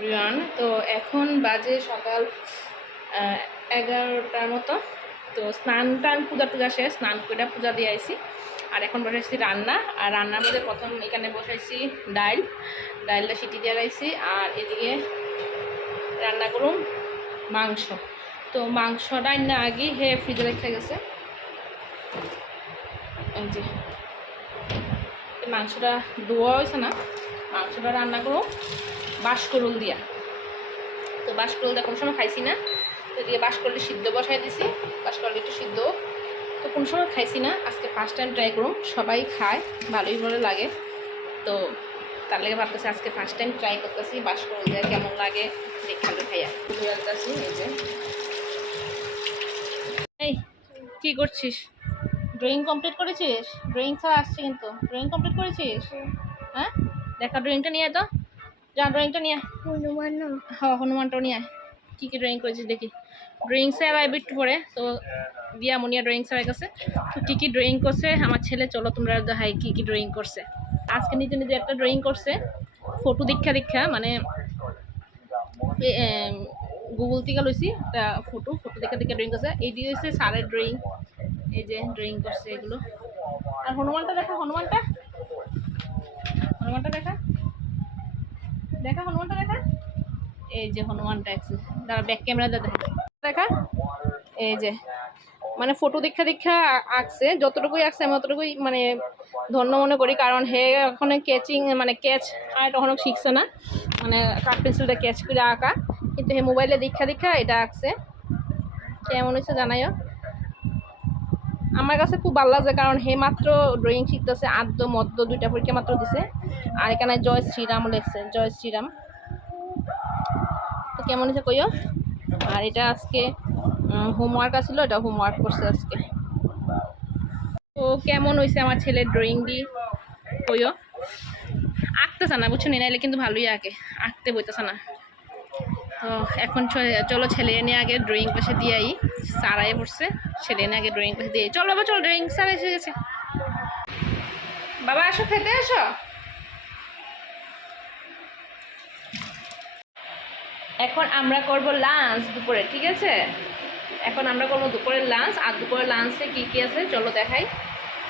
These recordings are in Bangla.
এভরিওয়ান, তো এখন বাজে সকাল 11টার মতো। তো স্নান টান পূজা শেষ, স্নান করে পূজা দিয়ে আইছি। আর এখন বসাইছি রান্না। আর রান্নার মধ্যে প্রথম এখানে বসাইছি ডাইলটা সিটি দিয়ে রাইছি। আর এদিকে রান্না করুন মাংস। তো মাংসটা না আগে ফ্রিজে রেখে গেছে। এই যে মাংসটা ধোয়া হয়েছে না, মাংসটা রান্না করুন বাঁশকরুল দিয়া। তো বাঁশকরুলটা কোনো সময় খাইছি না, তো দিয়ে বাঁশকরুল সিদ্ধ বসাই দিছি। বাঁশকরুল একটু সিদ্ধ, তো কোনো সময় খাইছি না, আজকে ফার্স্ট টাইম ট্রাই করুন। সবাই খায়, ভালোই ভালো লাগে, তো তার লেগে ভাবতেছি আজকে ফার্স্ট টাইম ট্রাই করতেছি বাঁশকরুল দিয়ে কেমন লাগে দেখালো খাইয়া বুঝতেছি। এই যে এই কী করছিস? ড্রয়িং কমপ্লিট করেছিস? ড্রয়িং স্যার আসছে কিন্তু। ড্রয়িং কমপ্লিট করেছিস? হ্যাঁ, দেখা ড্রয়িংটা নিয়ে তো, যা ড্রয়িংটা নিয়ে। হ্যাঁ, হনুমানটাও নিয়ে আয়। কী কী ড্রয়িং করেছিস দেখি। ড্রয়িং স্যার আইবে একটু পরে, তো দিয়া মনিয়া ড্রয়িং স্যারের কাছে। তো কী কী ড্রয়িং করছে আমার ছেলে, চলো তোমরা দেখাই কী কী ড্রয়িং করছে। আজকে নিজে নিজে একটা ড্রয়িং করছে, ফটো দীক্ষা মানে গুগল থেকে লইছি একটা ফটো দীক্ষা ড্রয়িং করছে। এইটি হচ্ছে স্যারের ড্রয়িং। এই যে ড্রয়িং করছে এগুলো। আর হনুমানটা দেখা, হনুমানটা দেখা হনুমানটা দেখা। এই যে হনুমানটা আছে, দাঁড়া ব্যাক ক্যামেরা দেখা। এই যে মানে ফটো দীক্ষা আঁকছে, যতটুকুই আঁকছে আমি অতটুকুই মানে ধন্য মনে করি, কারণ হে এখন ক্যাচিং মানে ক্যাচ আর্ট কখনো শিখছে না, মানে কাঠ পেন্সিলটা ক্যাচ করে আঁকা, কিন্তু হে মোবাইলে দীক্ষা এটা আঁকছে। কেমন হয়েছে জানাইও। আমার কাছে খুব ভালো লাগছে, কারণ হে মাত্র ড্রয়িং শিখতেছে, আদ্য মধ্য দুইটা পরীক্ষা মাত্র দিছে। আর এখানে জয় শ্রীরাম লেখছে, জয় শ্রীরাম। তো কেমন হয়েছে কইও। আর এটা আজকে হোমওয়ার্ক আসছিল, এটা হোমওয়ার্ক করছে আজকে। তো কেমন হয়েছে আমার ছেলের ড্রয়িং দি কইও। আঁকতেছে না বুঝছো, নাইলে কিন্তু ভালোই আঁকতে বইতেছে না। তো এখন চলো ছেলে নিয়ে আগে ড্রয়িং ক্লাসে দিয়ে আই। স্যারাই পড়ছে, ছেলে নিয়ে আগে ড্রয়িং ক্লাসে দিয়ে চলো বাবা, চলো ড্রয়িং স্যার এসে গেছে। বাবা আসো, খেতে আসো। এখন আমরা করব লাঞ্চ দুপুরে, ঠিক আছে? এখন আমরা করবো দুপুরের লাঞ্চ। আর দুপুরের লাঞ্চে কী কী আছে চলো দেখাই।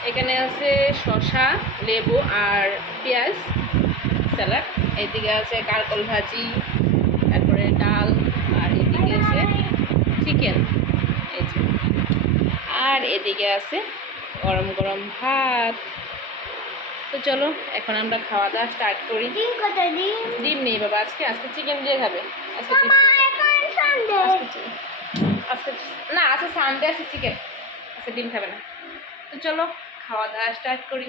এখানে আছে শসা, লেবু আর পেঁয়াজ স্যালাড। এইদিকে আছে কারকল ভাজি, তারপরে ডাল, আর এদিকে আছে চিকেন, এই যে। আর এদিকে আছে গরম গরম ভাত। তো চলো এখন আমরা খাওয়া দাওয়া স্টার্ট করি। ডিম নেই বাবা, আজকে চিকেন দিয়ে খাবে। আজকে না, আজকে সানডে আছে চিকেন, আজকে ডিম খাবে না। তো চলো খাওয়া দাওয়া স্টার্ট করি।